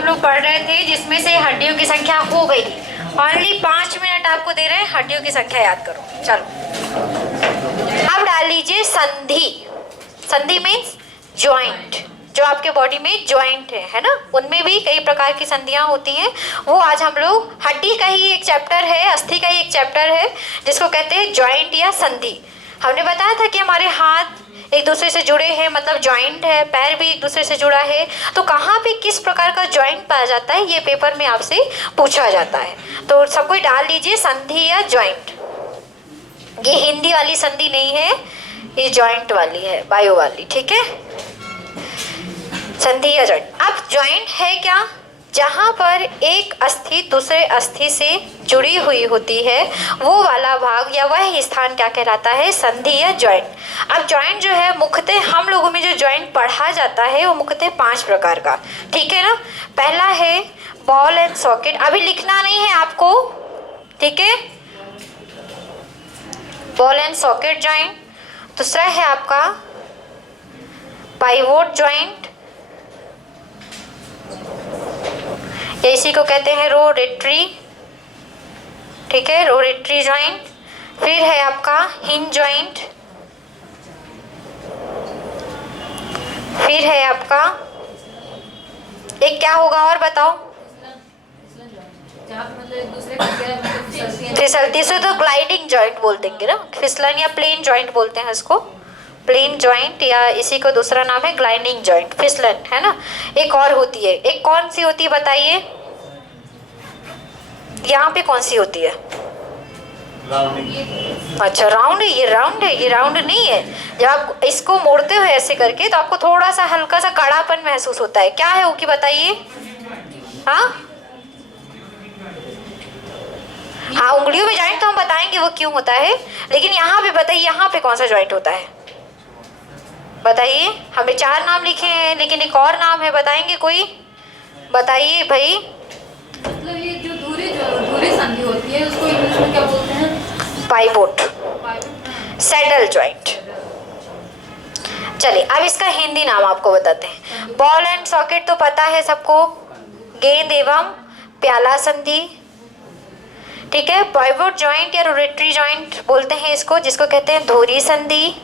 हम लोग पढ़ रहे थे जिसमें से हड्डियों की संख्या हो गई थी। ऑनली 5 मिनट आपको दे रहे हैं, हड्डियों की संख्या याद करो। चलो अब डाल लीजिए संधि। संधि मीन्स ज्वाइंट, जो आपके बॉडी में ज्वाइंट है ना, उनमें भी कई प्रकार की संधियां होती हैं। वो आज हम लोग, हड्डी का ही एक चैप्टर है, अस्थि का ही एक चैप्टर है जिसको कहते हैं ज्वाइंट या संधि। हमने बताया था कि हमारे हाथ एक दूसरे से जुड़े हैं, मतलब ज्वाइंट है, पैर भी एक दूसरे से जुड़ा है। तो कहाँ पे किस प्रकार का ज्वाइंट पाया जाता है, ये पेपर में आपसे पूछा जाता है। तो सब कोई डाल लीजिए संधि या ज्वाइंट। ये हिंदी वाली संधि नहीं है, ये ज्वाइंट वाली है, बायो वाली, ठीक है। संधि या ज्वाइंट। अब ज्वाइंट है क्या, जहाँ पर एक अस्थि दूसरे अस्थि से जुड़ी हुई होती है, वो वाला भाग या वह स्थान क्या कहलाता है, संधि या ज्वाइंट। अब ज्वाइंट जो है मुख्यतः हम लोगों में जो ज्वाइंट पढ़ा जाता है वो मुख्यतः 5 प्रकार का, ठीक है ना। पहला है बॉल एंड सॉकेट, अभी लिखना नहीं है आपको, ठीक है। Ball and socket joint. दूसरा है आपका पाइवोट ज्वाइंट, इसी को कहते हैं रोटेटरी, ठीक है, रोटेटरी ज्वाइंट। फिर है आपका हिंज ज्वाइंट, फिर है आपका एक क्या होगा और बताओ, फिसलती से तो ग्लाइडिंग जॉइंट बोल देंगे ना, फिसलन या प्लेन जॉइंट बोलते हैं इसको, प्लेन जॉइंट, या इसी को दूसरा नाम है ग्लाइडिंग जॉइंट, फिसलन, है ना। एक और होती है, एक कौन सी होती है बताइए, यहाँ पे कौन सी होती है, अच्छा राउंड है, ये राउंड है, ये राउंड नहीं है। जब आप इसको मोड़ते हो ऐसे करके तो आपको थोड़ा सा हल्का सा कड़ापन महसूस होता है, क्या है वो की बताइए। हाँ हाँ, उंगलियों में जॉइंट तो हम बताएंगे वो क्यों होता है, लेकिन यहाँ पे बताइए, यहाँ पे कौन सा जॉइंट होता है बताइए। हमें 4 नाम लिखे हैं लेकिन एक और नाम है, बताएंगे कोई, बताइए भाई। मतलब ये जो धुरी संधि होती है उसको इंग्लिश में क्या बोलते हैं, पाइवोट, सैडल जॉइंट। चलिए अब इसका हिंदी नाम आपको बताते हैं। बॉल एंड सॉकेट तो पता है सबको, गेंद एवं प्याला संधि, ठीक है। पाइवोट जॉइंट या रोटेटरी जॉइंट बोलते हैं इसको, जिसको कहते हैं धुरी संधि।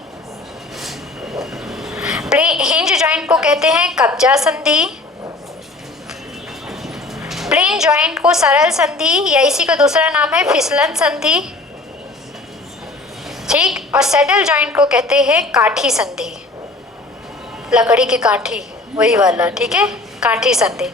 हिंज जॉइंट को कहते हैं कब्जा संधि। प्लेन जॉइंट को सरल संधि या इसी का दूसरा नाम है फिसलन संधि, ठीक। और सैडल जॉइंट को कहते हैं काठी संधि, लकड़ी की काठी वही वाला, ठीक है, काठी संधि।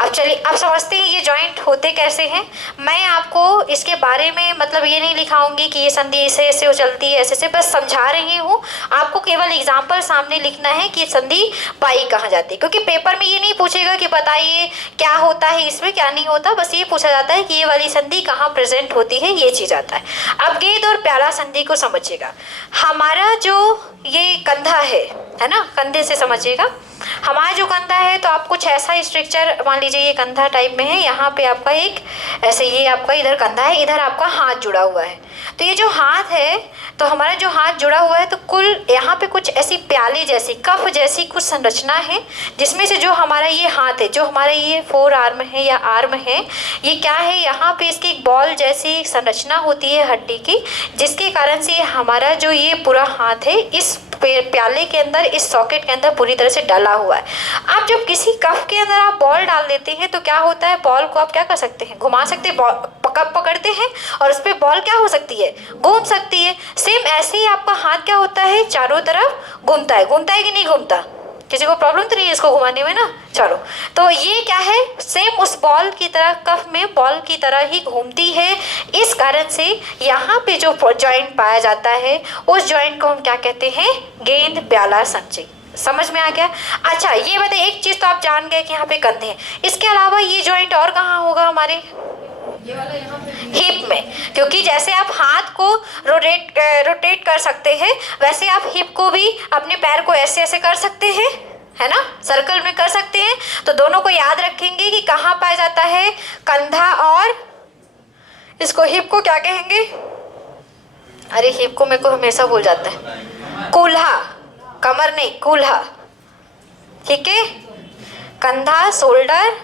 अब चलिए अब समझते हैं ये जॉइंट होते कैसे हैं। मैं आपको इसके बारे में मतलब ये नहीं लिखाऊंगी कि ये संधि ऐसे ऐसे हो चलती है, ऐसे ऐसे, बस समझा रही हूँ आपको। केवल एग्जाम्पल सामने लिखना है कि संधि पाई कहाँ जाती है, क्योंकि पेपर में ये नहीं पूछेगा कि बताइए क्या होता है इसमें, क्या नहीं होता, बस ये पूछा जाता है कि ये वाली संधि कहाँ प्रेजेंट होती है, ये चीज़ आता है। अब गेंद और प्याला संधि को समझिएगा। हमारा जो ये कंधा है ना, कंधे से समझिएगा। हमारा जो कंधा है तो आप कुछ ऐसा स्ट्रक्चर मान लीजिए, ये कंधा टाइप में है, यहाँ पे आपका एक ऐसे, ये आपका इधर कंधा है, इधर आपका हाथ जुड़ा हुआ है। तो ये जो हाथ है, तो हमारा जो हाथ जुड़ा हुआ है तो कुल यहाँ पे कुछ ऐसी प्याले जैसी, कफ जैसी कुछ संरचना है, जिसमें से जो हमारा ये हाथ है, जो हमारा ये 4 आर्म है या आर्म है, ये क्या है, यहाँ पे इसकी एक बॉल जैसी संरचना होती है हड्डी की, जिसके कारण से हमारा जो ये पूरा हाथ है इस प्याले के अंदर, इस सॉकेट के अंदर पूरी तरह से डला हुआ है। अब जब किसी कफ के अंदर आप बॉल डाल देते हैं तो क्या होता है, बॉल को आप क्या कर सकते हैं, घुमा सकते हैं, पकड़ते हैं और उस पर बॉल क्या हो सकती है, घूम सकती है। सेम ऐसे ही आपका हाथ क्या होता है, चारों तरफ घूमता है। घूमता है कि नहीं घूमता, किसी को प्रॉब्लम तो नहीं है इसको घुमाने में ना। चलो, तो ये क्या है, सेम उस बॉल की तरह, कफ में बॉल की तरह ही घूमती है। इस कारण से यहाँ पे जो जॉइंट पाया जाता है उस जॉइंट को हम क्या कहते हैं, गेंद प्याला संधि। समझ में आ गया। अच्छा ये बताइए, एक चीज़ तो आप जान गए कि यहाँ पे कंधे हैं, इसके अलावा ये जॉइंट और कहाँ होगा हमारे, हिप में, क्योंकि जैसे आप हाथ को रोटेट कर सकते हैं, वैसे आप हिप को भी, अपने पैर को ऐसे ऐसे कर सकते हैं, है ना, सर्कल में कर सकते हैं। तो दोनों को याद रखेंगे कि कहाँ पाया जाता है, कंधा और इसको हिप को क्या कहेंगे, अरे हिप को मेरे को हमेशा भूल जाता है, कूल्हा, कमर नहीं कूल्हा, ठीक है। कंधा शोल्डर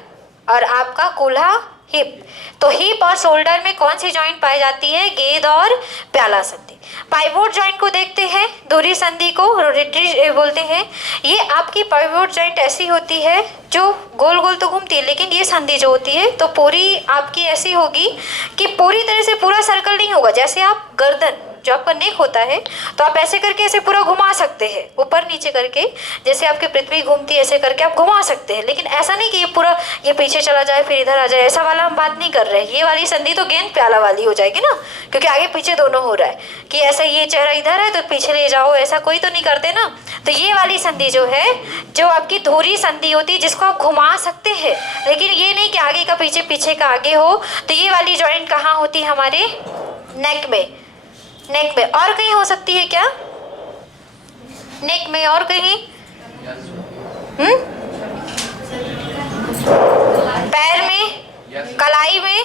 और आपका कूल्हा हिप। तो हिप और शोल्डर में कौन सी जॉइंट पाई जाती है? गेंद और प्याला संधि। पाइवोट जॉइंट को देखते हैं, धुरी संधि को रोटेटरी बोलते हैं। ये आपकी पाइवोट जॉइंट ऐसी होती है जो गोल गोल तो घूमती है, लेकिन ये संधि जो होती है तो पूरी आपकी ऐसी होगी कि पूरी तरह से पूरा सर्कल नहीं होगा। जैसे आप गर्दन, जो आपका नेक होता है, तो आप ऐसे करके ऐसे पूरा घुमा सकते हैं, ऊपर नीचे करके, जैसे आपकी पृथ्वी घूमती है ऐसे करके आप घुमा सकते हैं। लेकिन ऐसा नहीं कि ये पूरा ये पीछे चला जाए फिर इधर आ जाए, ऐसा वाला हम बात नहीं कर रहे हैं। ये वाली संधि तो गेंद प्याला वाली हो जाएगी ना, क्योंकि आगे पीछे दोनों हो रहा है कि ऐसा ये चेहरा इधर है तो पीछे ले जाओ, ऐसा कोई तो नहीं करते ना। तो ये वाली संधि जो है, जो आपकी धुरी संधि होती है, जिसको आप घुमा सकते हैं, लेकिन ये नहीं कि आगे का पीछे पीछे का आगे हो। तो ये वाली जॉइंट कहाँ होती है? हमारे नेक में। नेक में और कहीं हो सकती है क्या? नेक में और कहीं? पैर में, कलाई में,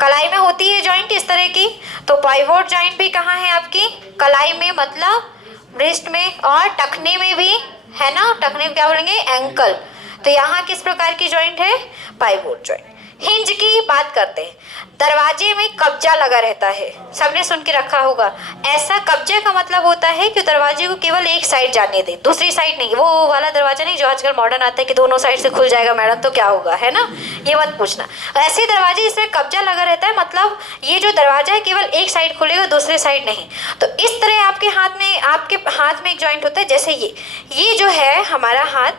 कलाई में होती है जॉइंट इस तरह की। तो पाइवोट जॉइंट भी कहाँ है आपकी? कलाई में, मतलब रिस्ट में, और टखने में भी है ना। टखने में क्या बोलेंगे? एंकल। तो यहाँ किस प्रकार की जॉइंट है? Pivot joint. हिंज की बात करते हैं। दरवाजे में कब्जा लगा रहता है, सबने सुन के रखा होगा। ऐसा कब्जे का मतलब होता है कि दरवाजे को केवल एक साइड जाने दे, दूसरी साइड नहीं। वो वाला दरवाजा नहीं जो आजकल मॉडर्न आता है कि दोनों साइड से खुल जाएगा मैडम तो क्या होगा, है ना, ये मत पूछना। ऐसे दरवाजे इसमें कब्जा लगा रहता है, मतलब ये जो दरवाजा है केवल एक साइड खुलेगा, दूसरी साइड नहीं। तो इस तरह आपके हाथ में एक जॉइंट होता है, जैसे ये जो है हमारा हाथ,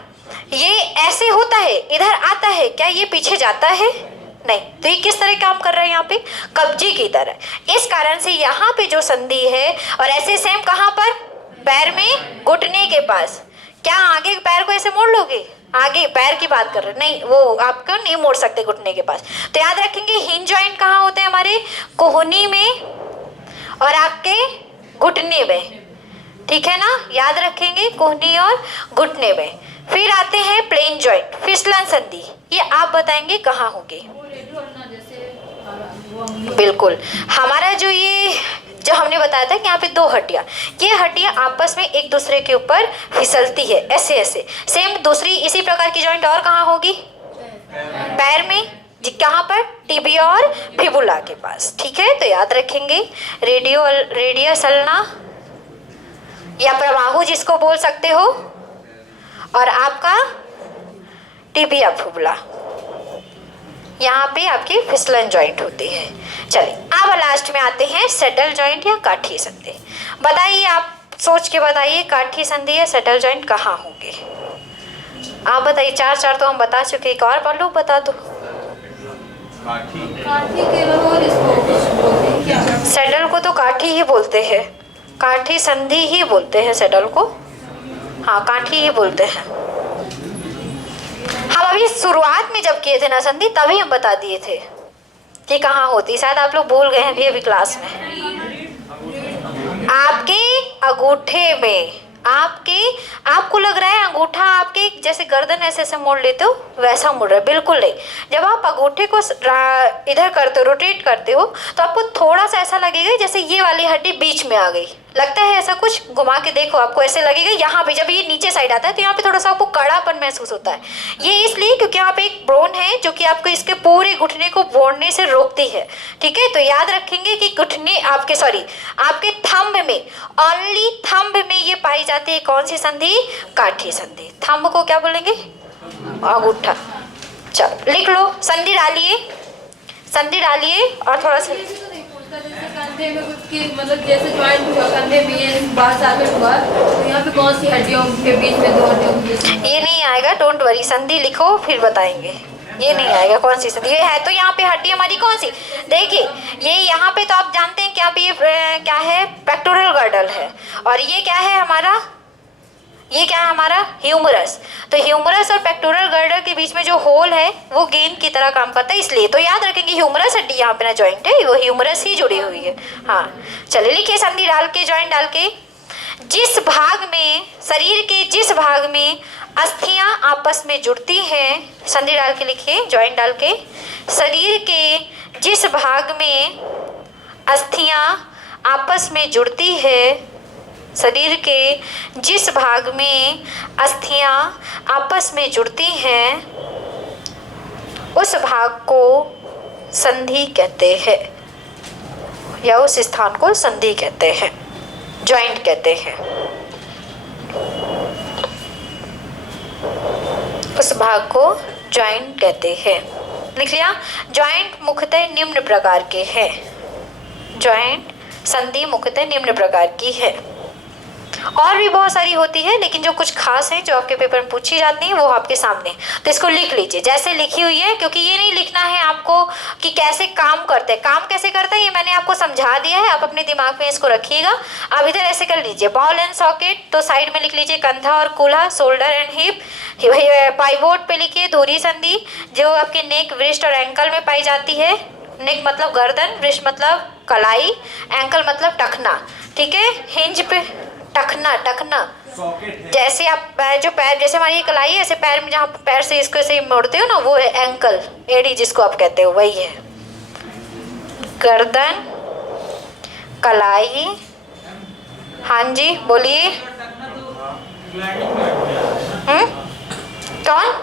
ये ऐसे होता है, इधर आता है, क्या ये पीछे जाता है? नहीं। तो ये किस तरह काम कर रहा है? यहाँ पे कब्जे की तरह। इस कारण से यहाँ पे जो संधि है, और ऐसे सेम कहाँ पर? पैर में, घुटने के पास। क्या आगे पैर को ऐसे मोड़ लोगे? आगे पैर की बात कर रहे हैं, नहीं, वो आपका नहीं मोड़ सकते घुटने के पास। तो याद रखेंगे हिंज जॉइंट कहाँ होते हैं? हमारे कोहनी में और आपके घुटने में, ठीक है ना, याद रखेंगे, कोहनी और घुटने में। फिर आते हैं प्लेन जॉइंट, फिसलन संधि। ये आप बताएंगे कहाँ होंगे? बिल्कुल, हमारा जो हमने बताया था कि यहाँ पे दो हड्डियाँ, ये हड्डियाँ आपस में एक दूसरे के ऊपर फिसलती है, ऐसे ऐसे। सेम दूसरी इसी प्रकार की जॉइंट और कहाँ होगी? पैर में, कहाँ पर? टिबिया और फिबुला के पास, ठीक है। तो याद रखेंगे, रेडियस अल्ना या प्रबाहु जिसको बोल सकते हो, और आपका टिबिया फिबुला, यहाँ पे आपकी फिसलन जॉइंट होती है। चलिए अब लास्ट में आते हैं सेटल जॉइंट या काठी संधि। बताइए, आप सोच के बताइए, काठी संधि या सेटल जॉइंट कहाँ होंगे? आप बताइए। चार तो हम बता चुके, एक और पढ़ लो, बता दो। काठी के और इसको बोलते हैं क्या? सेटल को तो काठी ही बोलते हैं, काठी संधि ही बोलते हैं सेटल को। हाँ, काठी ही बोलते हैं। हम अभी शुरुआत में जब किए थे ना संधि, तभी हम बता दिए थे कि कहाँ होती। शायद आप लोग भूल गए हैं अभी क्लास में। आपके अंगूठे में, आपको लग रहा है अंगूठा आपके जैसे गर्दन ऐसे ऐसे मोड़ लेते हो वैसा मोड़ रहा है, बिल्कुल नहीं। जब आप अंगूठे को इधर करते हो, रोटेट करते हो, तो आपको थोड़ा सा ऐसा लगेगा जैसे ये वाली हड्डी बीच में आ गई, लगता है ऐसा कुछ। घुमा के देखो, आपको ऐसे लगेगा। यहाँ पे जब ये नीचे साइड आता है तो यहाँ पे थोड़ा सा आपको कड़ापन महसूस होता है। ये इसलिए क्योंकि यहाँ पे एक बोन है जो कि आपको इसके पूरे घुटने को बोड़ने से रोकती है, ठीक है। तो याद रखेंगे कि घुटने आपके थंब में, ओनली थंब में ये पाई जाती है कौन सी संधि? काठी संधि। थंब को क्या बोलेंगे? अंगूठा। चलो लिख लो, संधि डालिए और थोड़ा सा कंधे में कुछ की मतलब जैसे जॉइंट हुआ कंधे में बाहर साबित हुआ, तो यहाँ पे कौन सी हड्डियों के बीच में दो हड्डियों? ये नहीं आएगा, डोंट वरी। संधि लिखो फिर बताएंगे। ये नहीं आएगा, कौन सी संधि? ये है तो यहाँ पे हड्डी हमारी कौन सी? देखिए, ये यहाँ पे तो आप जानते हैं क्या पे ये क्या है? पेक्टोरल गर्डल है। और ये क्या है हमारा? ये क्या है हमारा? ह्यूमरस। तो ह्यूमरस और पेक्टोरल गर्डल के बीच में जो होल है वो गेंद की तरह काम करता है, इसलिए। तो याद रखेंगे ह्यूमरस हड्डी यहाँ पे ना जॉइंट है, वो ह्यूमरस ही जुड़ी हुई है। हाँ चलिए लिखिए, संधि डाल के, जॉइंट डाल के। जिस भाग में, शरीर के जिस भाग में अस्थियां आपस में जुड़ती हैं, संधि डाल के लिखिए, जॉइंट डाल के। शरीर के जिस भाग में अस्थियां आपस में जुड़ती है, शरीर के जिस भाग में अस्थियां आपस में जुड़ती हैं, उस भाग को संधि कहते हैं, या उस स्थान को संधि कहते हैं, जॉइंट कहते हैं। उस भाग को जॉइंट कहते हैं। लिख लिया। जॉइंट मुख्यतः निम्न प्रकार के हैं। जॉइंट संधि मुख्यतः निम्न प्रकार की है। और भी बहुत सारी होती है, लेकिन जो कुछ खास है जो आपके पेपर में पूछी जाती है वो आपके सामने, तो इसको लिख लीजिए जैसे लिखी हुई है, क्योंकि ये नहीं लिखना है आपको कि कैसे काम करते हैं। काम कैसे करते हैं ये मैंने आपको समझा दिया है, आप अपने दिमाग में इसको रखिएगा। अब इधर ऐसे कर लीजिए, बॉल एंड सॉकेट, तो साइड में लिख लीजिए कंधा और कूल्हा, शोल्डर एंड हिप। पाइवोट पे लिखिए धुरी संधि, जो आपके नेक, व्रिस्ट और एंकल में पाई जाती है। नेक मतलब गर्दन, व्रिस्ट मतलब कलाई, एंकल मतलब टखना, ठीक है। हिंज पे टखना, टखना जैसे आप जो पैर, जैसे हमारी ये कलाई है, ऐसे पैर में जहाँ पैर से इसको ऐसे मोड़ते हो ना, वो है एंकल, एड़ी जिसको आप कहते हो, वही है। गर्दन, कलाई, हाँ जी बोलिए। कौन?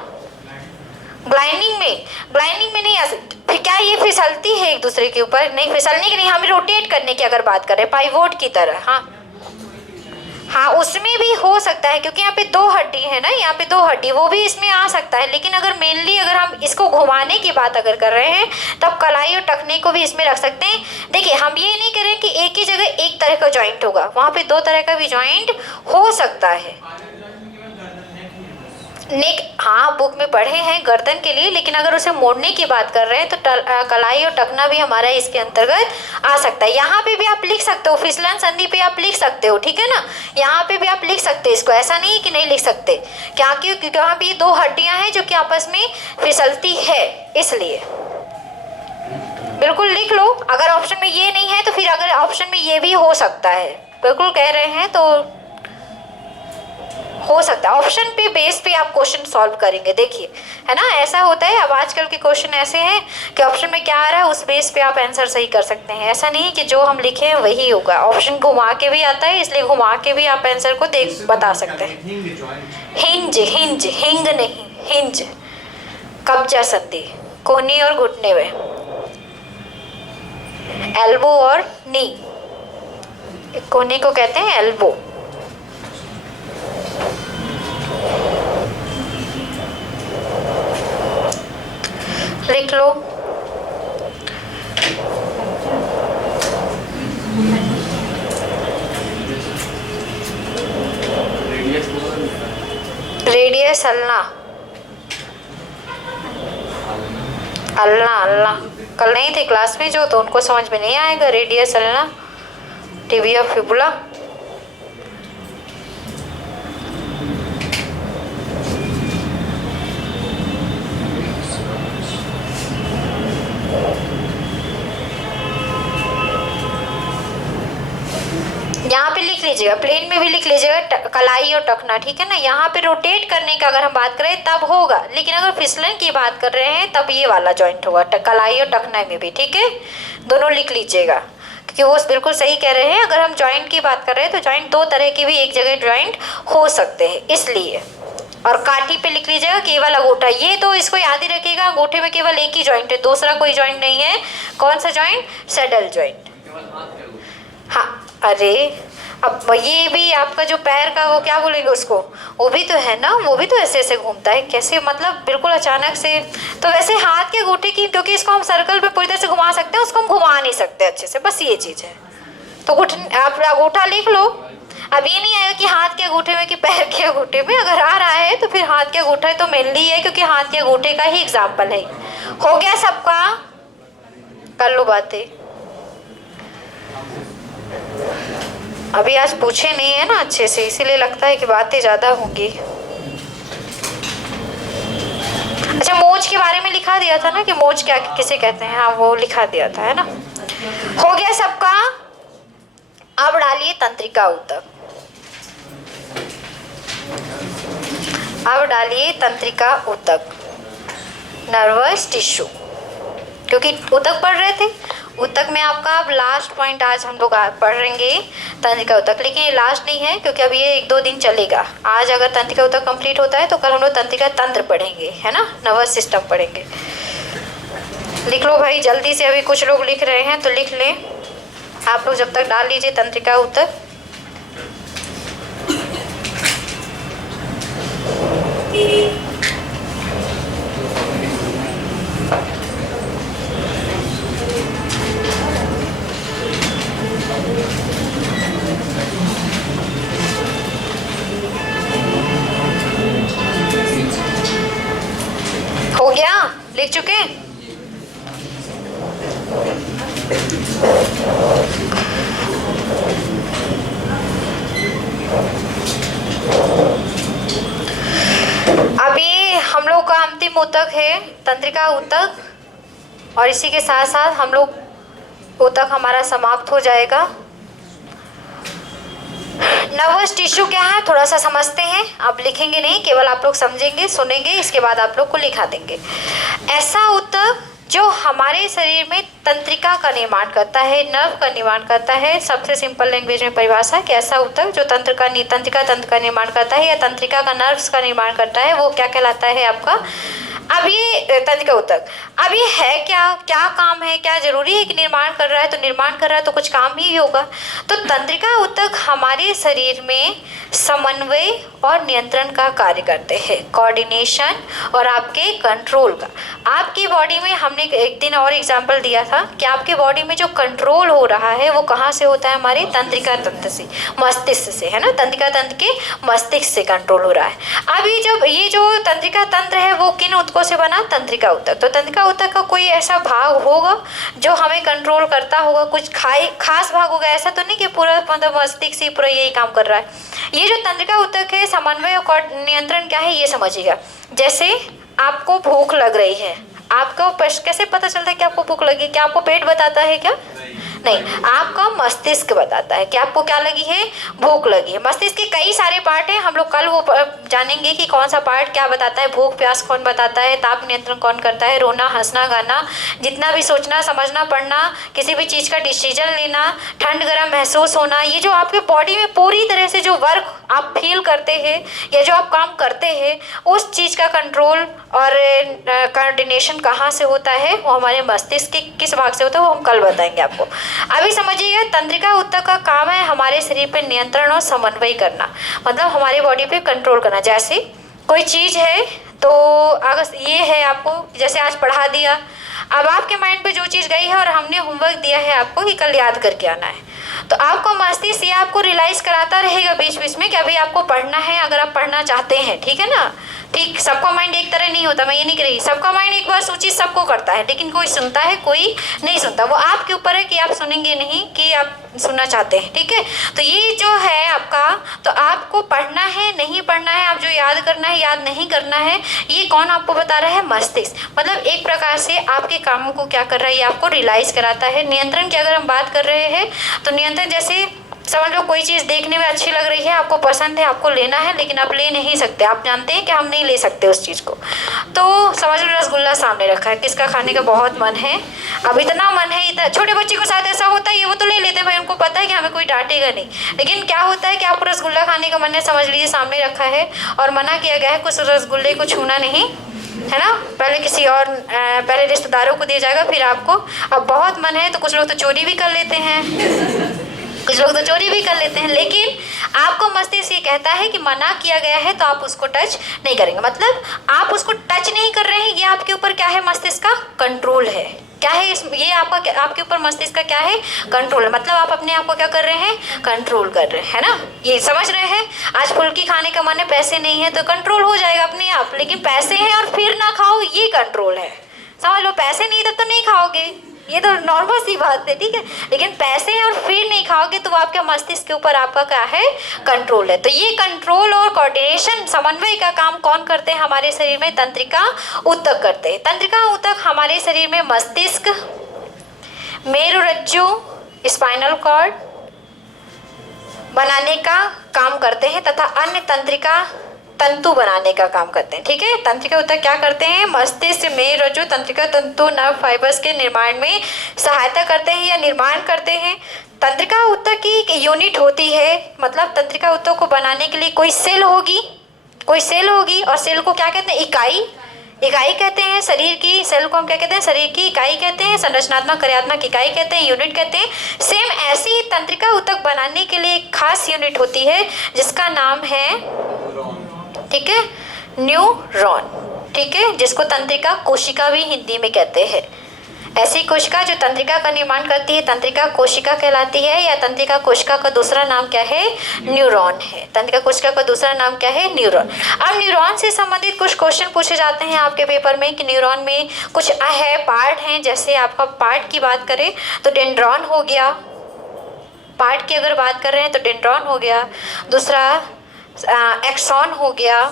ग्लाइडिंग में? ग्लाइडिंग में नहीं आ सकती। फिर क्या ये फिसलती है एक दूसरे के ऊपर? नहीं, फिसलने की नहीं, हमें रोटेट करने की अगर बात करें, पाइवोट की तरह। हाँ हाँ, उसमें भी हो सकता है, क्योंकि यहाँ पे दो हड्डी है ना, यहाँ पे दो हड्डी, वो भी इसमें आ सकता है। लेकिन अगर मेनली अगर हम इसको घुमाने की बात अगर कर रहे हैं, तब कलाई और टखने को भी इसमें रख सकते हैं। देखिए, हम ये नहीं कह रहे कि एक ही जगह एक तरह का जॉइंट होगा, वहाँ पे दो तरह का भी जॉइंट हो सकता है। नेक, हाँ बुक में पढ़े हैं गर्दन के लिए, लेकिन अगर उसे मोड़ने की बात कर रहे हैं तो कलाई और टखना भी हमारा इसके अंतर्गत आ सकता है। यहाँ पे भी आप लिख सकते हो, फिसलन संधि पे आप लिख सकते हो, ठीक है ना। यहाँ पे भी आप लिख सकते हैं इसको, ऐसा नहीं है कि नहीं लिख सकते। क्या? क्योंकि वहाँ पे दो हड्डियाँ हैं जो कि आपस में फिसलती है, इसलिए बिल्कुल लिख लो। अगर ऑप्शन में ये नहीं है तो फिर अगर ऑप्शन में ये भी हो सकता है, बिल्कुल कह रहे हैं तो हो सकता है। ऑप्शन पे बेस पे आप क्वेश्चन सॉल्व करेंगे, देखिए, है ना, ऐसा होता है। अब आजकल के क्वेश्चन ऐसे हैं कि ऑप्शन में क्या आ रहा है उस बेस पे आप आंसर सही कर सकते हैं। ऐसा नहीं कि जो हम लिखे हैं वही होगा, ऑप्शन घुमा के भी आता है, इसलिए घुमा के भी आप आंसर को देख बता सकते हैं। हिंज, हिंज, हिंग नहीं, हिंज, कब्जा संधि, कोहनी और घुटने में, एल्बो और नी, कोहनी को कहते हैं एल्बो। लिख लो। रेडियस अल्ला, अल्ला, अल्ला, कल नहीं थे क्लास में जो, तो उनको समझ में नहीं आएगा रेडियस अल्ला, टिबिया फिबुला। यहाँ पे लिख लीजिएगा, प्लेन में भी लिख लीजिएगा कलाई और टखना, ठीक है ना। यहाँ पे रोटेट करने का अगर हम बात करें तब होगा, लेकिन अगर फिसलन की बात कर रहे हैं तब ये वाला जॉइंट होगा, कलाई और टखना में भी, ठीक है। दोनों लिख लीजिएगा, क्योंकि वो बिल्कुल सही कह रहे हैं। अगर हम जॉइंट की बात कर रहे हैं तो जॉइंट दो तरह की भी एक जगह जॉइंट हो सकते हैं, इसलिए। और काठी पे लिख लीजिएगा केवल अंगूठा, ये तो इसको याद ही रखिएगा, अंगूठे में केवल एक ही जॉइंट है, दूसरा कोई जॉइंट नहीं है। कौन सा जॉइंट? Saddle joint. हाँ, अरे अब ये भी आपका जो पैर का, वो क्या बोलेंगे उसको, वो भी तो है ना, वो भी तो ऐसे ऐसे घूमता है, कैसे, मतलब बिल्कुल अचानक से। तो वैसे हाथ के अंगूठे की, क्योंकि इसको हम सर्कल पे पूरी तरह से घुमा सकते हैं, उसको हम घुमा नहीं सकते अच्छे से, बस ये चीज़ है। तो आप अंगूठा लिख लो। अब ये नहीं आएगा कि हाथ के अंगूठे में कि पैर के अंगूठे में, अगर आ रहा है तो फिर हाथ के अंगूठा तो मेनली है, क्योंकि हाथ के अंगूठे का ही एग्जाम्पल है। हो गया सबका? कर लो बातें। अभी आज पूछे नहीं है ना अच्छे से, इसीलिए लगता है कि बातें ज़्यादा होंगी। अच्छा, मोच के बारे में लिखा दिया था ना कि मोच क्या किसे कहते हैं, हाँ वो लिखा दिया था, है ना। हो गया सबका? अब डालिए तंत्रिका ऊतक। अब डालिए तंत्रिका ऊतक, नर्वस टिश्यू, क्योंकि ऊतक पढ़ रहे थे। ऊतक में आपका अब लास्ट पॉइंट आज हम लोग पढ़ेंगे तंत्रिका ऊतक, लेकिन ये लास्ट नहीं है, क्योंकि अब ये 1-2 दिन चलेगा। आज अगर तंत्रिका ऊतक कंप्लीट होता है तो कल हम लोग तंत्रिका तंत्र पढ़ेंगे, है ना, नर्वस सिस्टम पढ़ेंगे। लिख लो भाई जल्दी से, अभी कुछ लोग लिख रहे हैं तो लिख लें। आप लोग जब तक डाल लीजिए तंत्रिका ऊतक। हो गया, लिख चुके? अभी हम लोग का अंतिम ऊतक है तंत्रिका ऊतक, और इसी के साथ साथ हम लोग ऊतक हमारा समाप्त हो जाएगा। नर्वस टिश्यू क्या है थोड़ा सा समझते हैं। आप लिखेंगे नहीं, केवल आप लोग समझेंगे, सुनेंगे, इसके बाद आप लोग को लिखा देंगे। ऐसा ऊतक जो हमारे शरीर में तंत्रिका का निर्माण करता है, नर्व का निर्माण करता है। सबसे सिंपल लैंग्वेज में परिभाषा कि ऐसा ऊतक जो तंत्रिका तंत्र का निर्माण करता है या तंत्रिका का नर्व्स का निर्माण करता है, वो क्या कहलाता है आपका? अब ये तंत्रिका ऊतक, अब ये है क्या काम है, क्या जरूरी है कि निर्माण कर रहा है? तो निर्माण कर रहा है तो कुछ काम ही होगा। तो तंत्रिका ऊतक हमारे शरीर में समन्वय और नियंत्रण का कार्य करते हैं, कोऑर्डिनेशन और आपके कंट्रोल का। आपकी बॉडी में हमने एक दिन और एग्जांपल दिया था कि आपके बॉडी में जो कंट्रोल हो रहा है वो कहाँ से होता है? हमारे तंत्रिका तंत्र से, मस्तिष्क से, है ना। तंत्रिका तंत्र के मस्तिष्क से कंट्रोल हो रहा है। अब ये जो तंत्रिका तंत्र है वो किन ऊतकों से बना? तंत्रिका ऊतक। तो तंत्रिका ऊतक का कोई ऐसा भाग होगा जो हमें कंट्रोल करता होगा, कुछ खास भाग होगा? ऐसा तो नहीं कि पूरा मतलब मस्तिष्क से पूरा यही काम कर रहा है। ये जो तंत्रिका ऊतक है, समन्वय और नियंत्रण क्या है ये समझिएगा। जैसे आपको भूख लग रही है, आपको कैसे पता चलता है कि आपको भूख लगी? क्या आपको पेट बताता है क्या? नहीं, आपका मस्तिष्क बताता है कि आपको क्या लगी है? भूख लगी है। मस्तिष्क के कई सारे पार्ट हैं, हम लोग कल वो जानेंगे कि कौन सा पार्ट क्या बताता है। भूख प्यास कौन बताता है, ताप नियंत्रण कौन करता है, रोना हंसना गाना, जितना भी सोचना समझना पढ़ना, किसी भी चीज़ का डिसीजन लेना, ठंड गर्म महसूस होना, ये जो आपके बॉडी में पूरी तरह से जो वर्क आप फील करते हैं या जो आप काम करते हैं, उस चीज़ का कंट्रोल और कोऑर्डिनेशन कहाँ से होता है? वो हमारे मस्तिष्क के किस भाग से होता है वो हम कल बताएंगे आपको। अभी समझिए, तंत्रिका ऊतक का काम है हमारे शरीर पे नियंत्रण और समन्वय करना, मतलब हमारी बॉडी पे कंट्रोल करना। जैसे कोई चीज़ है तो अगर ये है आपको, जैसे आज पढ़ा दिया, अब आपके माइंड पे जो चीज़ गई है और हमने होमवर्क दिया है आपको कि कल याद करके आना है, तो आपको मस्तिष्क ये आपको रियलाइज़ कराता रहेगा बीच बीच में कि अभी आपको पढ़ना है, अगर आप पढ़ना चाहते हैं, ठीक है ना। ठीक, सबका माइंड एक तरह नहीं होता, मैं ये नहीं कह रही, सबका माइंड एक बार सूची सबको करता है, लेकिन कोई सुनता है कोई नहीं सुनता। वो आपके ऊपर है कि आप सुनेंगे नहीं कि आप सुनना चाहते हैं, ठीक है। तो ये जो है आपका, तो आपको पढ़ना है नहीं पढ़ना है, आप जो याद करना है याद नहीं करना है, ये कौन आपको बता रहा है? मस्तिष्क। मतलब एक प्रकार से आपके कामों को क्या कर रहा है, ये आपको रियलाइज़ कराता है। नियंत्रण की अगर हम बात कर रहे हैं तो नियंत्रण जैसे समझ लो कोई चीज़ देखने में अच्छी लग रही है, आपको पसंद है, आपको लेना है, लेकिन आप ले नहीं सकते, आप जानते हैं कि हम नहीं ले सकते उस चीज़ को। तो समझ लो रसगुल्ला सामने रखा है, किसका खाने का बहुत मन है, अब इतना मन है, इतना छोटे बच्चे के साथ ऐसा होता है, ये वो तो ले लेते हैं भाई, उनको पता है कि हमें कोई डांटेगा नहीं। लेकिन क्या होता है कि आपको रसगुल्ला खाने का मन है, समझ लीजिए सामने रखा है और मना किया गया है कुछ रसगुल्ले को छूना नहीं है ना, पहले किसी और पहले रिश्तेदारों को दिया जाएगा फिर आपको। अब बहुत मन है तो कुछ लोग तो चोरी भी कर लेते हैं, कुछ लोग तो चोरी भी कर लेते हैं, लेकिन आपको मस्तिष्क ये कहता है कि मना किया गया है तो आप उसको टच नहीं करेंगे। मतलब आप उसको टच नहीं कर रहे हैं, ये आपके ऊपर क्या है? मस्तिष्क का कंट्रोल है। क्या है ये आपके ऊपर मस्तिष्क का क्या है? कंट्रोल है। मतलब आप अपने आप को क्या कर रहे हैं? कंट्रोल कर रहे हैं, है ना। ये समझ रहे हैं। आज फुल्की खाने का मन है, पैसे नहीं है तो कंट्रोल हो जाएगा अपने आप, लेकिन पैसे हैं और फिर ना खाओ, ये कंट्रोल है। समझ लो, पैसे नहीं तब तो नहीं खाओगे, ये तो नॉर्मल सी बात है, ठीक है। लेकिन पैसे हैं और फिर नहीं खाओगे तो वो आपके मस्तिष्क के ऊपर आपका क्या है? कंट्रोल है। तो ये कंट्रोल और कोऑर्डिनेशन, समन्वय का काम कौन करते हैं हमारे शरीर में? तंत्रिका ऊतक करते हैं। तंत्रिका ऊतक हमारे शरीर में मस्तिष्क, मेरुरज्जु, स्पाइनल कॉर्ड बनाने का काम करते हैं तथा अन्य तंत्रिका तंतु बनाने का काम करते हैं, ठीक है। तंत्रिका ऊतक क्या करते हैं? मस्तिष्क में रज्जु तंत्रिका तंतु नर्व फाइबर्स के निर्माण में सहायता करते हैं या निर्माण करते हैं। तंत्रिका ऊतक की एक यूनिट होती है, मतलब तंत्रिका ऊतक को बनाने के लिए कोई सेल होगी और सेल को क्या कहते हैं? इकाई इकाई कहते हैं शरीर की, सेल को हम क्या कहते हैं, शरीर की इकाई कहते हैं, संरचनात्मक कार्यात्मक इकाई कहते हैं, यूनिट कहते हैं। सेम ऐसी ही तंत्रिका ऊतक बनाने के लिए एक खास यूनिट होती है जिसका नाम है, ठीक है, न्यूरॉन, ठीक है, जिसको तंत्रिका कोशिका भी हिंदी में कहते हैं। ऐसी कोशिका जो तंत्रिका का निर्माण करती है तंत्रिका कोशिका कहलाती है, या तंत्रिका कोशिका का दूसरा नाम क्या है, न्यूरॉन है। तंत्रिका कोशिका का दूसरा नाम क्या है, न्यूरॉन। अब न्यूरॉन से संबंधित कुछ क्वेश्चन पूछे जाते हैं आपके पेपर में कि न्यूरॉन में कुछ है पार्ट हैं, जैसे आपका पार्ट की बात करें तो डेंड्रॉन हो गया, पार्ट की अगर बात कर रहे हैं तो डेंड्रॉन हो गया, दूसरा एक्सॉन हो गया,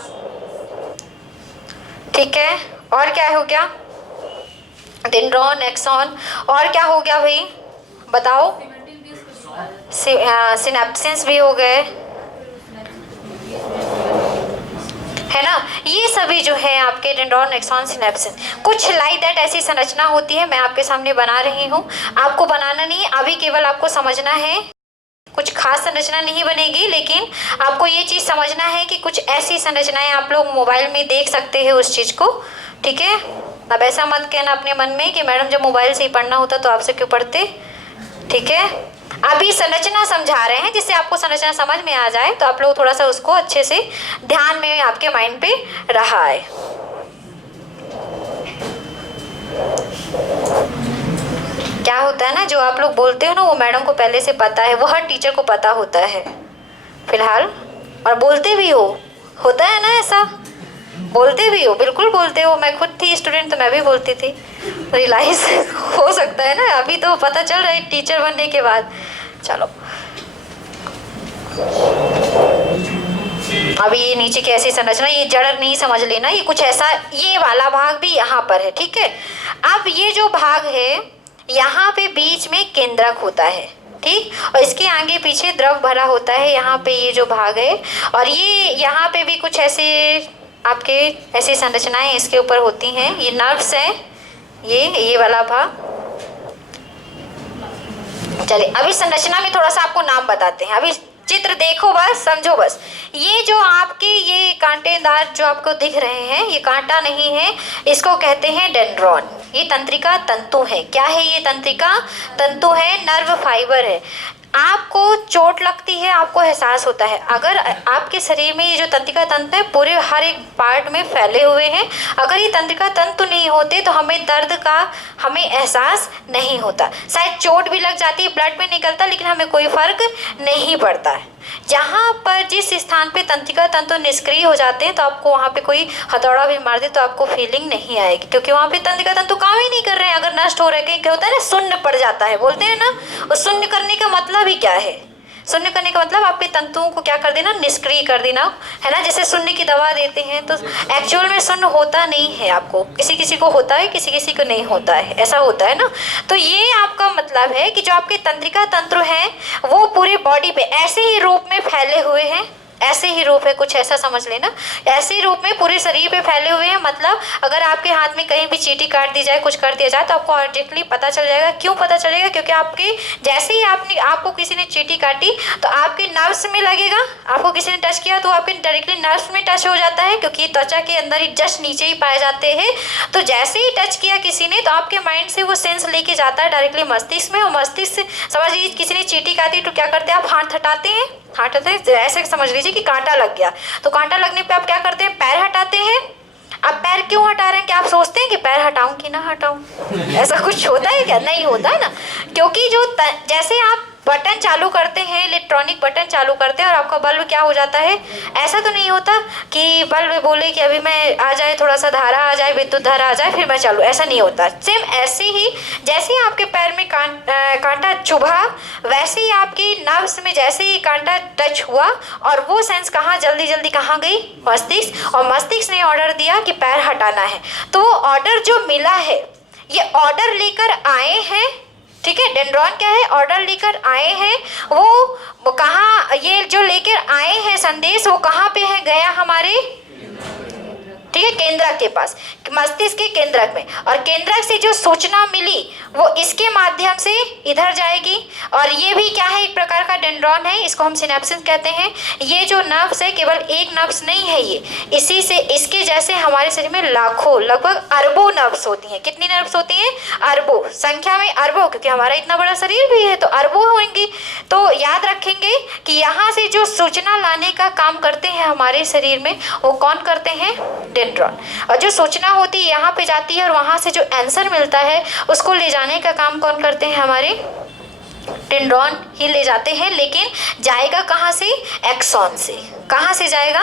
ठीक है, और क्या हो गया, डेंड्रॉन, एक्सॉन, और क्या हो गया भाई बताओ, सिनेप्सिस भी हो गए, है ना। ये सभी जो है आपके डेंड्रॉन, एक्सॉन, सिनेप्सिस, कुछ लाइक दैट ऐसी संरचना होती है। मैं आपके सामने बना रही हूँ, आपको बनाना नहीं, अभी केवल आपको समझना है। कुछ खास संरचना नहीं बनेगी, लेकिन आपको ये चीज़ समझना है कि कुछ ऐसी संरचनाएं आप लोग मोबाइल में देख सकते हैं उस चीज़ को, ठीक है। अब ऐसा मत कहना अपने मन में कि मैडम जब मोबाइल से ही पढ़ना होता तो आपसे क्यों पढ़ते, ठीक है। अभी संरचना समझा रहे हैं, जिससे आपको संरचना समझ में आ जाए तो आप लोग थोड़ा सा उसको अच्छे से ध्यान में आपके माइंड पे रहा है। क्या होता है ना, जो आप लोग बोलते हो ना वो मैडम को पहले से पता है, वो हर टीचर को पता होता है फिलहाल, और बोलते भी हो, होता है ना ऐसा, बोलते भी हो, बिल्कुल बोलते हो। मैं खुद थी स्टूडेंट तो मैं भी बोलती थी, रियलाइज हो सकता है ना, अभी तो पता चल रहा है टीचर बनने के बाद। चलो अभी ये नीचे की ऐसी संरचना, ये जड़ नहीं समझ लेना, ये कुछ ऐसा, ये वाला भाग भी यहाँ पर है, ठीक है। अब ये जो भाग है यहाँ पे बीच में केंद्रक होता है, ठीक, और इसके आगे पीछे द्रव भरा होता है यहाँ पे, ये जो भाग है, और ये यहाँ पे भी कुछ ऐसे आपके ऐसी संरचनाएं इसके ऊपर होती हैं। ये नर्व्स है, ये वाला भाग। चलिए अभी संरचना में थोड़ा सा आपको नाम बताते हैं, अभी चित्र देखो बस, समझो बस। ये जो आपके ये कांटेदार जो आपको दिख रहे हैं, ये कांटा नहीं है, इसको कहते हैं डेंड्रॉन। ये तंत्रिका तंतु है। क्या है ये तंत्रिका तंतु है, नर्व फाइबर है। आपको चोट लगती है, आपको एहसास होता है, अगर आपके शरीर में ये जो तंत्रिका तंतु है पूरे हर एक पार्ट में फैले हुए हैं, अगर ये तंत्रिका तंतु नहीं होते तो हमें दर्द का हमें एहसास नहीं होता। शायद चोट भी लग जाती है, ब्लड में निकलता, लेकिन हमें कोई फर्क नहीं पड़ता है। जहाँ पर जिस स्थान पे तंत्रिका तंतु निष्क्रिय हो जाते हैं तो आपको वहाँ पे कोई हथौड़ा भी मार दे तो आपको फीलिंग नहीं आएगी, क्योंकि वहाँ पे तंत्रिका तंतु काम ही नहीं कर रहे हैं। अगर नष्ट हो रहे हैं, क्या होता है ना, शून्य पड़ जाता है, बोलते हैं ना, और शून्य करने का मतलब ही क्या है, शून्य करने का मतलब आपके तंतुओं को क्या कर देना, निष्क्रिय कर देना, है ना। जैसे शून्य की दवा देते हैं तो एक्चुअल में शून्य होता नहीं है, आपको किसी किसी को होता है, किसी किसी को नहीं होता है, ऐसा होता है ना। तो ये आपका मतलब है कि जो आपके तंत्रिका तंत्र हैं वो पूरे बॉडी पे ऐसे ही रूप में फैले हुए हैं, ऐसे ही रूप है, कुछ ऐसा समझ लेना, ऐसे ही रूप में पूरे शरीर पे फैले हुए हैं। मतलब अगर आपके हाथ में कहीं भी चींटी काट दी जाए, कुछ कर दिया जाए तो आपको ऑब्जेक्टली पता चल जाएगा। क्यों पता चलेगा? क्योंकि आपके जैसे ही आपको किसी ने चींटी काटी तो आपके नर्व्स में लगेगा, आपको किसी ने टच किया तो आपके डायरेक्टली नर्व्स में टच हो जाता है, क्योंकि त्वचा के अंदर ही जस्ट नीचे ही पाए जाते हैं। तो जैसे ही टच किया किसी ने तो आपके माइंड से वो सेंस लेके जाता है डायरेक्टली मस्तिष्क में, और मस्तिष्क से समझ लीजिए किसी ने चींटी काटी तो क्या करते हैं आप, हाथ हटाते हैं, ऐसे समझ लीजिए कि कांटा लग गया, तो कांटा लगने पे आप क्या करते हैं, पैर हटाते हैं। अब पैर क्यों हटा रहे हैं? क्या आप सोचते हैं कि पैर हटाऊं कि ना हटाऊं? ऐसा कुछ होता है क्या? नहीं होता है ना, क्योंकि जैसे आप बटन चालू करते हैं, इलेक्ट्रॉनिक बटन चालू करते हैं और आपका बल्ब क्या हो जाता है, ऐसा तो नहीं होता कि बल्ब बोले कि अभी मैं आ जाए, थोड़ा सा धारा आ जाए, विद्युत धारा आ जाए, फिर मैं चालू, ऐसा नहीं होता। सेम ऐसे ही जैसे ही आपके पैर में कांटा चुभा, वैसे ही आपकी नर्व्स में जैसे ही कांटा टच हुआ और वो सेंस कहाँ जल्दी जल्दी कहाँ गई, मस्तिष्क, और मस्तिष्क ने ऑर्डर दिया कि पैर हटाना है। तो वो ऑर्डर जो मिला है, ये ऑर्डर लेकर आए हैं, ठीक है। डेंड्रॉन क्या है, ऑर्डर लेकर आए हैं, वो कहाँ, ये जो लेकर आए हैं संदेश, वो कहाँ पे है, गया हमारे, ठीक है केंद्रक के पास, मस्तिष्क के केंद्रक में, और केंद्रक से जो सूचना मिली वो इसके माध्यम से इधर जाएगी। और ये भी क्या है, एक प्रकार का डेंड्रॉन है, इसको हम सिनेप्सिस कहते हैं। ये जो नर्व्स है केवल एक नर्व्स नहीं है ये, इसी से इसके जैसे हमारे शरीर में लाखों लगभग अरबों नर्व्स होती हैं। कितनी नर्व्स होती हैं? अरबों, संख्या में अरबों, क्योंकि हमारा इतना बड़ा शरीर भी है तो अरबों होंगी। तो याद रखेंगे कि यहाँ से जो सूचना लाने का काम करते हैं हमारे शरीर में वो कौन करते हैं? डेंड्रॉन। और जो सूचना होती है यहाँ पे जाती है और वहाँ से जो आंसर मिलता है उसको ले जाने का काम कौन करते हैं? हमारे डेंड्रॉन ही ले जाते हैं। लेकिन जाएगा कहाँ से? एक्सॉन से। कहाँ से जाएगा?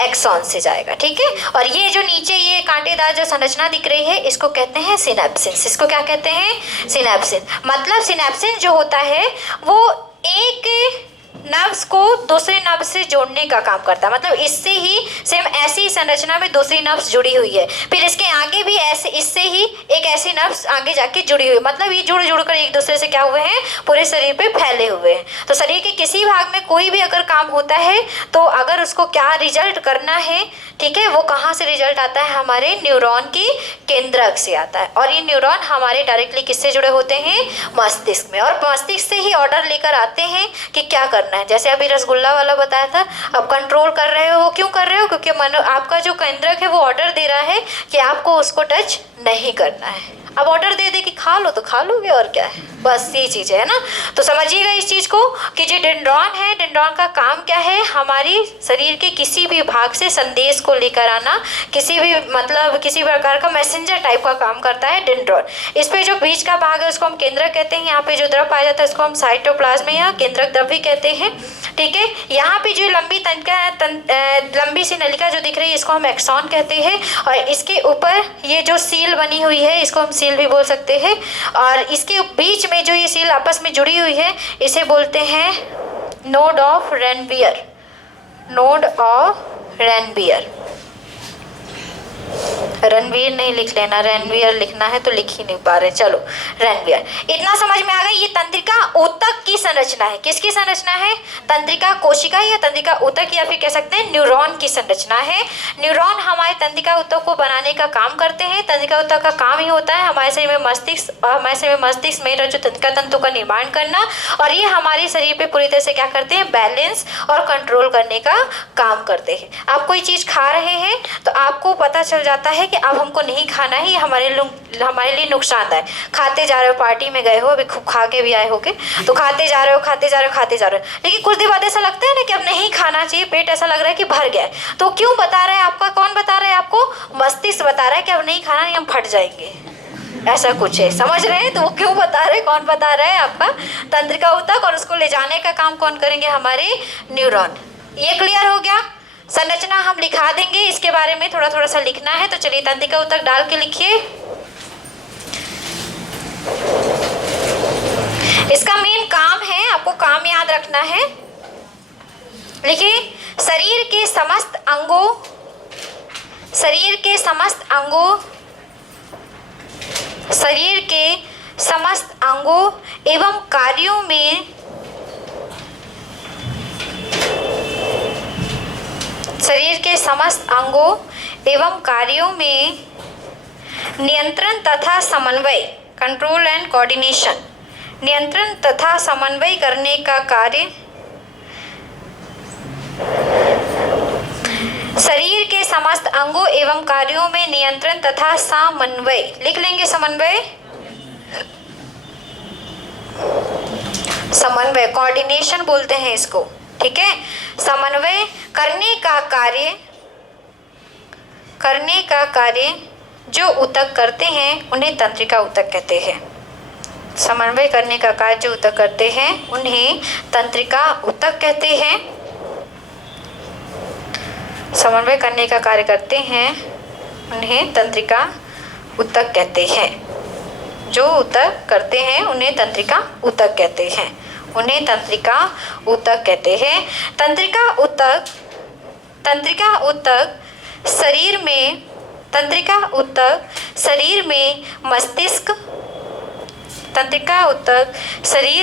एक्सॉन से जाएगा, ठीक है। और ये जो नीचे ये कांटेदार जो संरचना दिख रही है इसको कहते हैं सिनेप्सिस। इसको क्या कहते हैं? सिनेप्सिस। मतलब सिनेप्सिस जो होता है वो एक नर्व्स को दूसरे नर्व से जोड़ने का काम करता है। मतलब इससे ही सेम ऐसी संरचना में दूसरी नर्व्स जुड़ी हुई है, फिर इसके आगे भी ऐसे इससे ही एक ऐसी नर्व्स आगे जाके जुड़ी हुई। मतलब ये जुड़ कर एक दूसरे से क्या हुए हैं? पूरे शरीर पे फैले हुए हैं। तो शरीर के किसी भाग में कोई भी अगर काम होता है तो अगर उसको क्या रिजल्ट करना है, ठीक है, वो कहाँ से रिजल्ट आता है? हमारे न्यूरॉन की केंद्रक से आता है। और ये न्यूरॉन हमारे डायरेक्टली किससे जुड़े होते हैं? मस्तिष्क में। और मस्तिष्क से ही ऑर्डर लेकर आते हैं कि क्या करना है। जैसे अभी रसगुल्ला वाला बताया था, अब कंट्रोल कर रहे हो, वो क्यों कर रहे हो? क्योंकि आपका जो केंद्रक है वो ऑर्डर दे रहा है कि आपको उसको टच नहीं करना है। अब ऑर्डर दे दे कि खा लो तो खा लोगे, और क्या है, बस ये चीज़ है ना। तो समझिएगा इस चीज़ को कि जो डेंड्रॉन है, डेंड्रॉन का काम क्या है? हमारी शरीर के किसी भी भाग से संदेश को लेकर आना, किसी भी मतलब किसी प्रकार का मैसेंजर टाइप का काम करता है डेंड्रॉन। इस पे जो बीच का भाग है उसको हम केंद्रक कहते हैं। यहाँ पे जो द्रव पाया जाता है उसको हम साइटोप्लाज्म या केंद्रक द्रव भी कहते हैं, ठीक है। यहाँ पे जो लंबी सी नलिका जो दिख रही है इसको हम एक्सॉन कहते हैं। और इसके ऊपर ये जो सील बनी हुई है इसको हम सील भी बोल सकते हैं। और इसके बीच में जो ये सील आपस में जुड़ी हुई है इसे बोलते हैं node of Ranvier. Node of Ranvier. Ranveer नहीं लिख लेना, रेनवियर लिखना है तो लिख ही नहीं पा रहे। चलो रेनवियर, इतना समझ में आ गई। ये तंत्रिका ऊतक की संरचना है। किसकी संरचना है? तंत्रिका कोशिका या तंत्रिका ऊतक, या फिर कह सकते हैं न्यूरॉन की संरचना है। न्यूरॉन हमारे तंत्रिका ऊतक को बनाने का काम करते हैं। तंत्रिका ऊतक का काम ही होता है हमारे शरीर में मस्तिष्क में जो तंत्रिका तंतु का निर्माण करना। और ये हमारे शरीर पे पूरी तरह से क्या करते हैं? बैलेंस और कंट्रोल करने का काम करते हैं। आप कोई चीज़ खा रहे हैं तो आपको पता चल जाता है कि अब हमको नहीं खाना है, ये हमारे लिए नुकसानदायक। खाते जा रहे हो, पार्टी में गए हो, अभी खूब खा के भी आए होगे, तो खाते जा रहे हो, लेकिन कुछ देर बाद ऐसा लगता है ना कि अब नहीं खाना चाहिए, पेट ऐसा लग रहा है कि भर गया है। तो क्यों बता रहा है आपका? कौन बता रहा है आपको? मस्तिष्क बता रहा है कि अब नहीं खाना, नहीं हम फट जाएंगे, ऐसा कुछ है। समझ रहे हैं? तो वो क्यों बता रहे हैं? कौन बता रहा है? आपका तंत्रिका ऊतक। और उसको ले जाने का काम कौन करेंगे? हमारे न्यूरॉन। ये क्लियर हो गया? संरचना हम लिखा देंगे, इसके बारे में थोड़ा थोड़ा सा लिखना है। तो चलिए तंत्रिका ऊतक डाल के लिखिए। इसका मेन काम है, आपको काम याद रखना है। लिखिए, शरीर के समस्त अंगों एवं कार्यों में नियंत्रण तथा समन्वय, कंट्रोल एंड कोऑर्डिनेशन, नियंत्रण तथा समन्वय करने का कार्य, शरीर के समस्त अंगों एवं कार्यों में नियंत्रण तथा समन्वय, लिख लेंगे समन्वय, कोऑर्डिनेशन बोलते हैं इसको, ठीक है। समन्वय करने का कार्य जो ऊतक करते हैं उन्हें तंत्रिका ऊतक कहते हैं। समन्वय करने का कार्य जो ऊतक करते हैं उन्हें तंत्रिका ऊतक कहते हैं। समन्वय करने का कार्य करते हैं उन्हें तंत्रिका ऊतक कहते हैं। जो ऊतक करते हैं उन्हें तंत्रिका ऊतक कहते हैं। तंत्रिका ऊतक शरीर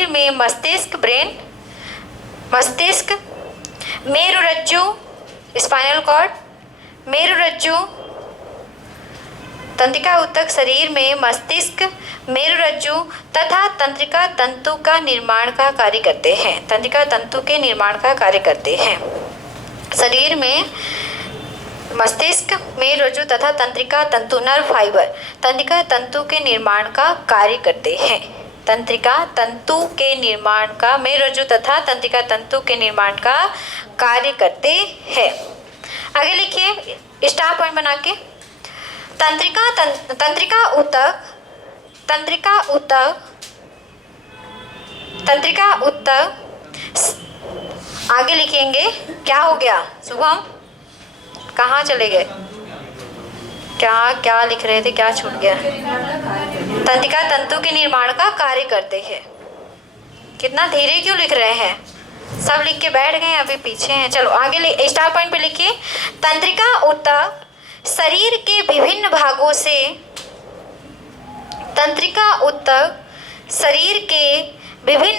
में मस्तिष्क ब्रेन, मेरुरज्जु स्पाइनल कॉर्ड, मेरुरज्जु तंत्रिका ऊतक शरीर में मस्तिष्क, मेरुरज्जु तथा तंत्रिका तंतु का निर्माण का कार्य करते हैं। तंत्रिका तंतु के निर्माण का कार्य करते हैं। शरीर में मस्तिष्क, मेरुरज्जु तथा तंत्रिका तंतु नर्व फाइबर तंत्रिका तंतु के निर्माण का कार्य करते हैं। तंत्रिका तंतु के निर्माण का, मेरुरज्जु तथा तंत्रिका तंतु के निर्माण का कार्य करते हैं। आगे लिखिए स्टार पॉइंट बना के। तंत्रिका ऊतक आगे लिखेंगे। क्या हो गया शुभम, कहाँ चले गए? क्या लिख रहे थे, क्या छूट गया? तंत्रिका तंतु के निर्माण का कार्य करते हैं। कितना धीरे क्यों लिख रहे हैं? सब लिख के बैठ गए, अभी पीछे हैं। चलो आगे स्टार पॉइंट पे लिखिए। तंत्रिका ऊतक शरीर के विभिन्न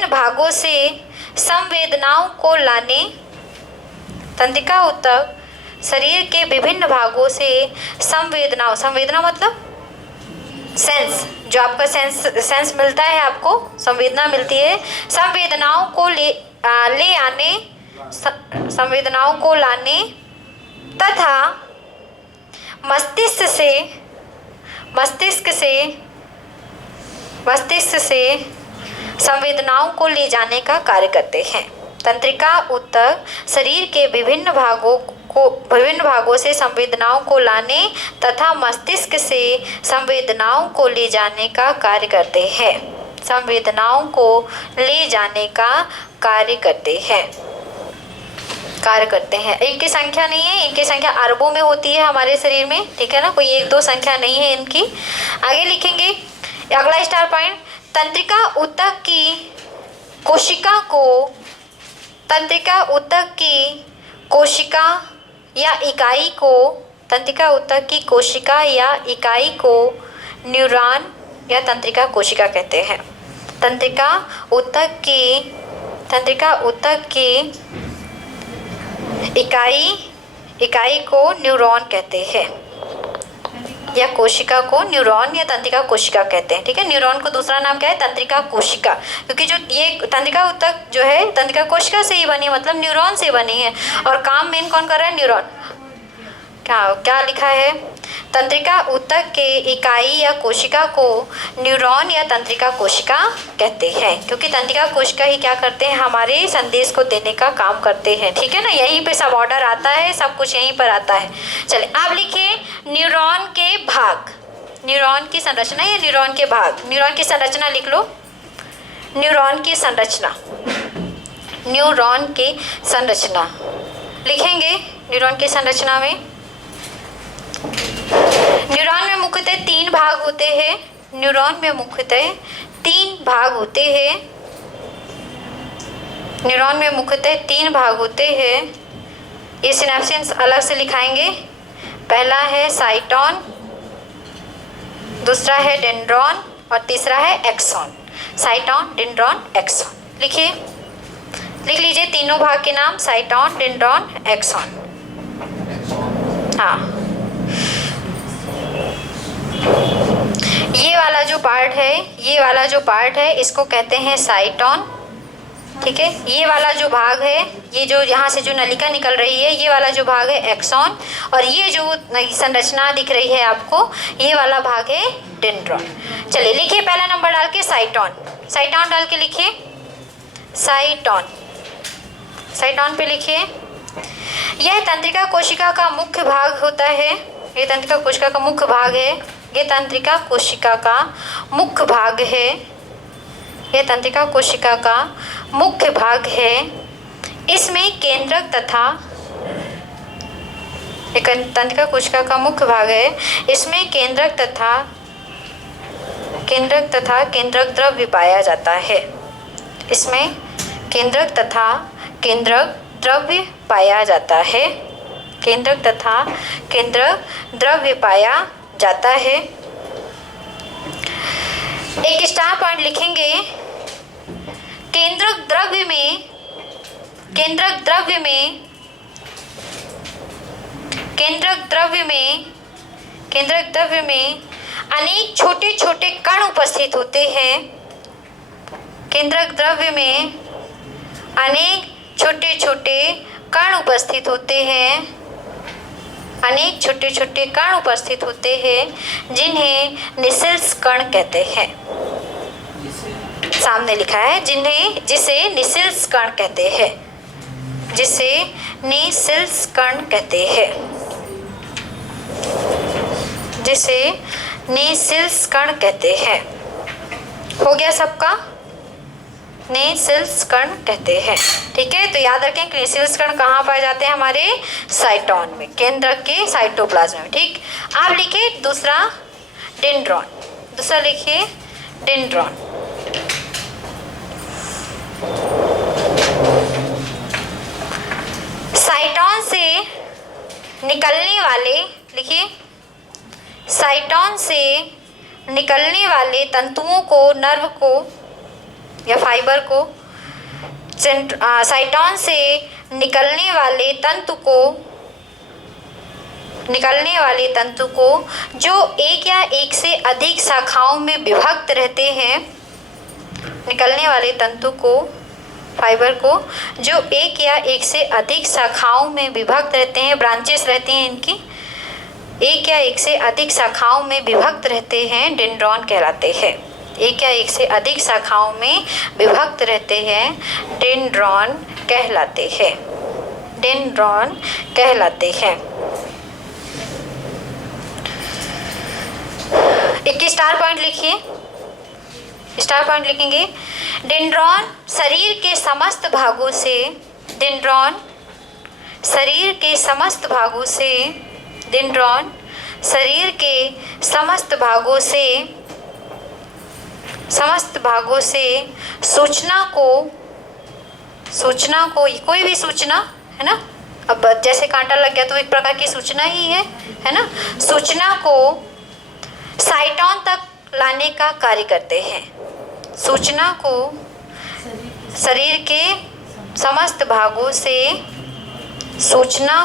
भागों से संवेदनाओं को लाने। तंत्रिका ऊतक शरीर के विभिन्न भागों से संवेदना मतलब सेंस, जो आपका सेंस मिलता है, आपको संवेदना मिलती है। संवेदनाओं को लाने तथा मस्तिष्क से संवेदनाओं को ले जाने का कार्य करते हैं। तंत्रिका ऊतक शरीर के विभिन्न भागों से संवेदनाओं को लाने तथा मस्तिष्क से संवेदनाओं को ले जाने का कार्य करते हैं। संवेदनाओं को ले जाने का कार्य करते हैं। इनकी संख्या नहीं है, इनकी संख्या अरबों में होती है हमारे शरीर में, ठीक है ना, कोई 1-2 संख्या नहीं है इनकी। आगे लिखेंगे अगला स्टार पॉइंट। तंत्रिका ऊतक की कोशिका या इकाई को न्यूरॉन या तंत्रिका कोशिका कहते हैं। तंत्रिका ऊतक की इकाई को न्यूरॉन कहते हैं, या कोशिका को न्यूरॉन या तंत्रिका कोशिका कहते हैं। ठीक है, न्यूरॉन को दूसरा नाम क्या है? तंत्रिका कोशिका, क्योंकि जो ये तंत्रिका ऊतक जो है तंत्रिका कोशिका से ही बनी है, मतलब न्यूरॉन से बनी है। और काम मेन कौन कर रहा है? न्यूरॉन। क्या लिखा है? तंत्रिका ऊतक के इकाई या कोशिका को न्यूरॉन या तंत्रिका कोशिका कहते हैं, क्योंकि तंत्रिका कोशिका ही क्या करते हैं? हमारे संदेश को देने का काम करते हैं। ठीक है ना, यहीं पे सब ऑर्डर आता है, सब कुछ यहीं पर आता है। चलिए आप लिखिए न्यूरॉन के भाग, न्यूरॉन की संरचना या न्यूरॉन के भाग। न्यूरॉन की संरचना लिख लो। न्यूरॉन की संरचना लिखेंगे। न्यूरॉन की संरचना में न्यूरॉन में मुख्यतः 3 भाग होते हैं। न्यूरॉन में मुख्यतः 3 भाग होते हैं। ये सिनेप्सिस अलग से लिखाएंगे। पहला है साइटोन, दूसरा है डेंड्रॉन और तीसरा है एक्सॉन। साइटोन, डेंड्रॉन, एक्सॉन लिख लीजिए तीनों भाग के नाम, साइटोन, डेंड्रॉन, एक्सॉन। हाँ, ये वाला जो पार्ट है इसको कहते हैं साइटोन। ठीक है, ये वाला जो भाग है, ये जो यहाँ से जो नलिका निकल रही है, ये वाला जो भाग है एक्सॉन, और ये जो संरचना दिख रही है आपको, ये वाला भाग है डेंड्रॉन। चलिए लिखिए पहला नंबर डाल के साइटोन डाल के लिखिए साइटोन पे लिखिए। यह तंत्रिका कोशिका का मुख्य भाग होता है। ये तंत्रिका कोशिका का मुख्य भाग है। ये तंत्रिका कोशिका का मुख्य भाग है। यह तंत्रिका कोशिका का मुख्य भाग है। इसमें केंद्रक तथा तंत्रिका कोशिका का मुख्य भाग है। इसमें केंद्रक तथा केंद्रक द्रव्य पाया जाता है। इसमें केंद्रक तथा केंद्रक द्रव्य पाया जाता है। केंद्रक तथा केंद्रक द्रव्य पाया जाता है। एक स्टार पॉइंट लिखेंगे। केंद्रक द्रव्य केंद्रक द्रव्य में अनेक छोटे छोटे कण उपस्थित होते हैं। केंद्रक द्रव्य में अनेक छोटे छोटे कण उपस्थित होते हैं। अनेक छोटे छोटे कण उपस्थित होते हैं जिन्हें निसेल्स कण कहते हैं। सामने लिखा है जिसे निसेल्स कण कहते हैं। जिसे निसेल्स कण कहते हैं। जिसे निसेल्स कण कहते हैं। हो गया सबका? निसेल्स कण कहते हैं। ठीक है, तो याद रखें कि निसेल्स कण कहाँ पाए जाते हैं? हमारे साइटोन में, केंद्रक के साइटोप्लाज्म में। ठीक, आप लिखिए दूसरा डेंड्रॉन। दूसरा लिखिए डेंड्रॉन। साइटोन से निकलने वाले, लिखिए साइटोन से निकलने वाले तंतुओं को, नर्व को या फाइबर को, साइटोन से निकलने वाले तंतु को जो एक या एक से अधिक शाखाओं में विभक्त रहते हैं, निकलने वाले तंतु को, फाइबर को जो एक या एक से अधिक शाखाओं में विभक्त रहते हैं, ब्रांचेस रहती हैं इनकी, एक या एक से अधिक शाखाओं में विभक्त रहते हैं, डेंड्रॉन कहलाते हैं। एक या एक से अधिक शाखाओं में विभक्त रहते हैं, डेंड्रॉन कहलाते हैं। डेंड्रॉन कहलाते हैं। एक स्टार पॉइंट लिखिए। स्टार पॉइंट लिखेंगे। डेंड्रॉन शरीर के समस्त भागों से, डेंड्रॉन शरीर के समस्त भागों से, डेंड्रॉन शरीर के समस्त भागों से सूचना को कोई भी सूचना है ना, अब जैसे कांटा लग गया तो एक प्रकार की सूचना ही है ना, सूचना को साइटोन तक लाने का कार्य करते हैं। सूचना को शरीर के समस्त भागों से सूचना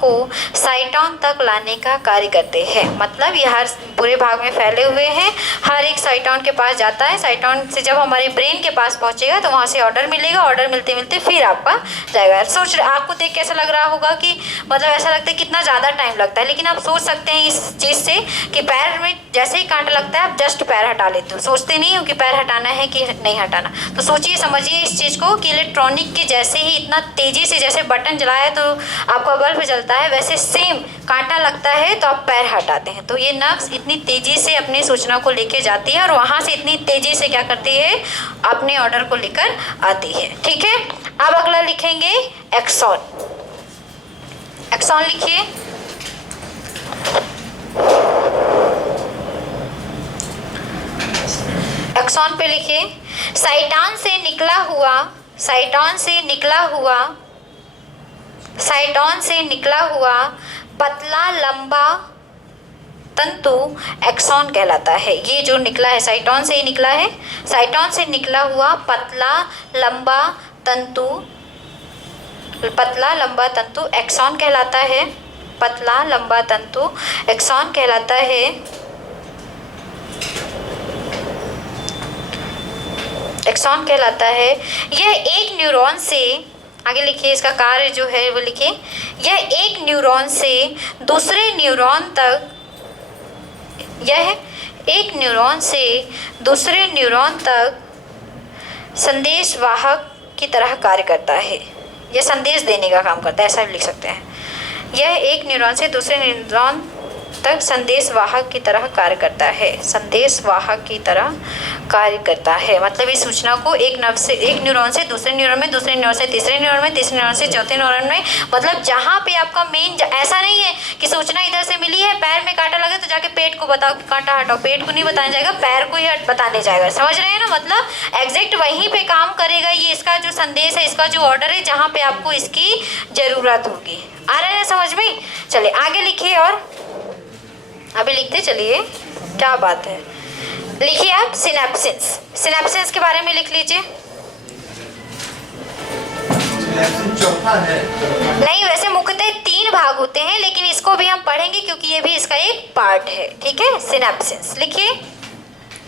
को साइटोन तक लाने का कार्य करते हैं। मतलब ये हर पूरे भाग में फैले हुए हैं, हर एक साइटोन के पास जाता है। साइटोन से जब हमारे ब्रेन के पास पहुंचेगा तो वहाँ से ऑर्डर मिलेगा, ऑर्डर मिलते मिलते फिर आपका जाएगा। आपको देख कैसा लग रहा होगा कि मतलब ऐसा लगता है कितना ज़्यादा टाइम लगता है, लेकिन आप सोच सकते हैं इस चीज़ से कि पैर में जैसे ही कांटा लगता है आप जस्ट पैर हटा लेते हो, सोचते नहीं हो कि पैर हटाना है कि नहीं हटाना। तो सोचिए, समझिए इस चीज़ को कि इलेक्ट्रॉनिक के जैसे ही इतना तेज़ी से, जैसे बटन जलाया तो आपका बल्ब जलता है, वैसे सेम कांटा लगता है तो आप पैर हटाते हैं। तो ये नर्व्स इतनी तेज़ी से अपनी सूचना को लेके जाती है और वहाँ से इतनी तेज़ी से क्या करती है, अपने ऑर्डर को लेकर आती है। ठीक है, अब अगला लिखेंगे एक्सॉन। एक्सॉन लिखिए। एक्सॉन पे लिखिए साइटोन से निकला हुआ पतला लंबा तंतु एक्सॉन कहलाता है। ये जो निकला है साइटोन से ही निकला है, साइटोन से निकला हुआ पतला लंबा तंतु एक्सॉन कहलाता है। पतला लंबा तंतु एक्सॉन कहलाता है। एक्सॉन कहलाता है। यह एक न्यूरॉन से, आगे लिखिए इसका कार्य जो है वो लिखिए, यह एक न्यूरॉन से दूसरे न्यूरॉन तक संदेशवाहक की तरह कार्य करता है। यह संदेश देने का काम करता है, ऐसा भी लिख सकते हैं। यह एक न्यूरॉन से दूसरे न्यूरॉन तक संदेशवाहक की तरह कार्य करता है। संदेशवाहक की तरह कार्य करता है मतलब इस सूचना को एक न्यूरॉन से दूसरे न्यूरॉन में, दूसरे न्यूरॉन से तीसरे न्यूरॉन में, तीसरे न्यूरॉन से चौथे न्यूरॉन में, मतलब जहाँ पे आपका मेन, ऐसा नहीं है कि सूचना इधर से मिली है, पैर में कांटा लगे तो जाके पेट को बताओ कि कांटा हटाओ, पेट को नहीं बताने जाएगा, पैर को ही बताने जाएगा। समझ रहे हैं ना, मतलब एग्जैक्ट वहीं पे काम करेगा ये, इसका जो संदेश है, इसका जो ऑर्डर है, जहाँ पे आपको इसकी ज़रूरत होगी। आ रहा है समझ में? चलिए आगे लिखिए, और अभी लिखते चलिए, क्या बात है। लिखिए आप सिनेप्सिस। सिनेप्सिस के बारे में लिख लीजिए। सिनेप्सिस चौथा है। नहीं, वैसे मुख्यतः 3 भाग होते हैं, लेकिन इसको भी हम पढ़ेंगे क्योंकि ये भी इसका एक पार्ट है। ठीक है, सिनेप्सिस लिखिए।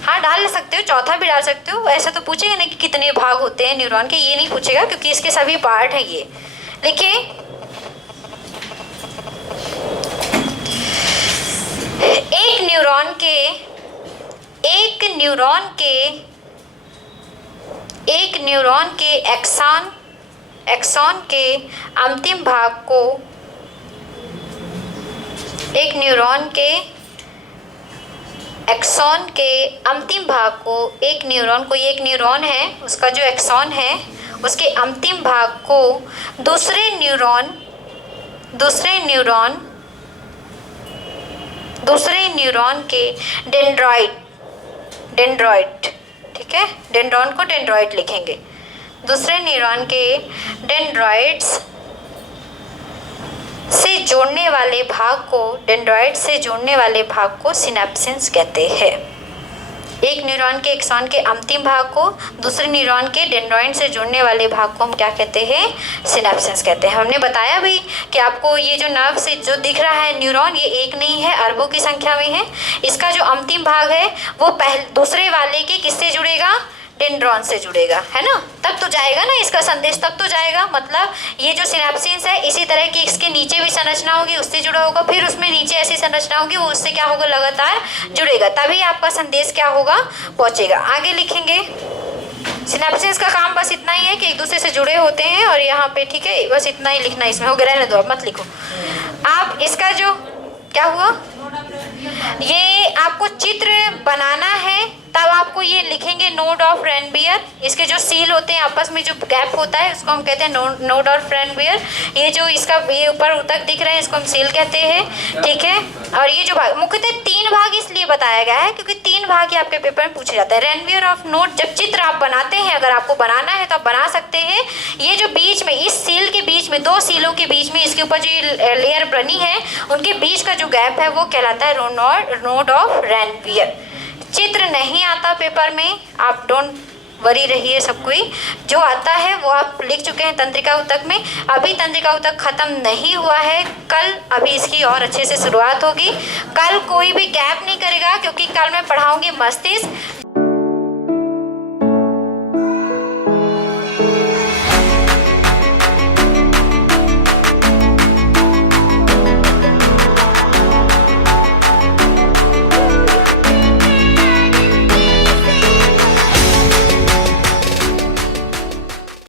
हाँ, डाल सकते हो, चौथा भी डाल सकते हो। ऐसा तो पूछेगा नहीं कि कितने भाग होते हैं न्यूरॉन के, ये नहीं पूछेगा क्योंकि इसके सभी पार्ट हैं। ये लिखिए, एक न्यूरॉन के एक्सॉन के अंतिम भाग को एक न्यूरॉन के एक न्यूरॉन है, उसका जो एक्सॉन है उसके अंतिम भाग को दूसरे न्यूरॉन के डेंड्राइट, ठीक है, डेंड्रॉन को डेंड्राइट लिखेंगे। दूसरे न्यूरॉन के डेंड्राइट्स से जोड़ने वाले भाग को सिनेप्सिस कहते हैं। एक न्यूरॉन के एक्सॉन के अंतिम भाग को दूसरे न्यूरॉन के डेंड्राइट से जोड़ने वाले भाग को हम क्या कहते हैं? सिनेप्सिस कहते हैं। हमने बताया भी कि आपको ये जो नर्व से जो दिख रहा है न्यूरॉन, ये एक नहीं है, अरबों की संख्या में है। इसका जो अंतिम भाग है वो दूसरे वाले के किससे जुड़ेगा? डेंड्रॉन से जुड़ेगा, है ना। तब तो जाएगा ना इसका संदेश, तब तो जाएगा। मतलब ये जो सिनेप्सिस है, इसी तरह की इसके नीचे भी संरचना होगी, उससे जुड़ा होगा, फिर उसमें नीचे ऐसी संरचना होगी, वो उससे क्या होगा? लगातार जुड़ेगा, तभी आपका संदेश क्या होगा? पहुंचेगा। आगे लिखेंगे, सिनेप्सिस का काम बस इतना ही है कि एक दूसरे से जुड़े होते हैं। और यहाँ पे ठीक है, बस इतना ही लिखना इसमें हो गया, रहने दो, अब मत लिखो आप। इसका जो क्या हुआ, ये आपको चित्र बनाना है, तब आपको ये लिखेंगे नोड ऑफ रेनबियर। इसके जो सील होते हैं, आपस में जो गैप होता है, उसको हम कहते हैं नोड ऑफ रेनबियर। ये जो इसका ये ऊपर तक दिख रहा है, इसको हम सील कहते हैं, ठीक है। और ये जो भाग, मुख्यतः 3 भाग इसलिए बताया गया है क्योंकि 3 भाग ही आपके पेपर में पूछे जाता है। रेनबियर ऑफ नोड, जब चित्र आप बनाते हैं, अगर आपको बनाना है तो आप बना सकते हैं। ये जो बीच में, इस सील के बीच में, 2 सीलों के बीच में, इसके ऊपर जो ये लेयर बनी है, उनके बीच का जो गैप है वो कहलाता है नोड ऑफ रेनबियर। चित्र नहीं आता पेपर में, आप डोंट वरी रहिए, सब कोई जो आता है वो आप लिख चुके हैं तंत्रिका ऊतक में। अभी तंत्रिका ऊतक खत्म नहीं हुआ है, कल अभी इसकी और अच्छे से शुरुआत होगी। कल कोई भी गैप नहीं करेगा क्योंकि कल मैं पढ़ाऊंगी मस्तिष्क।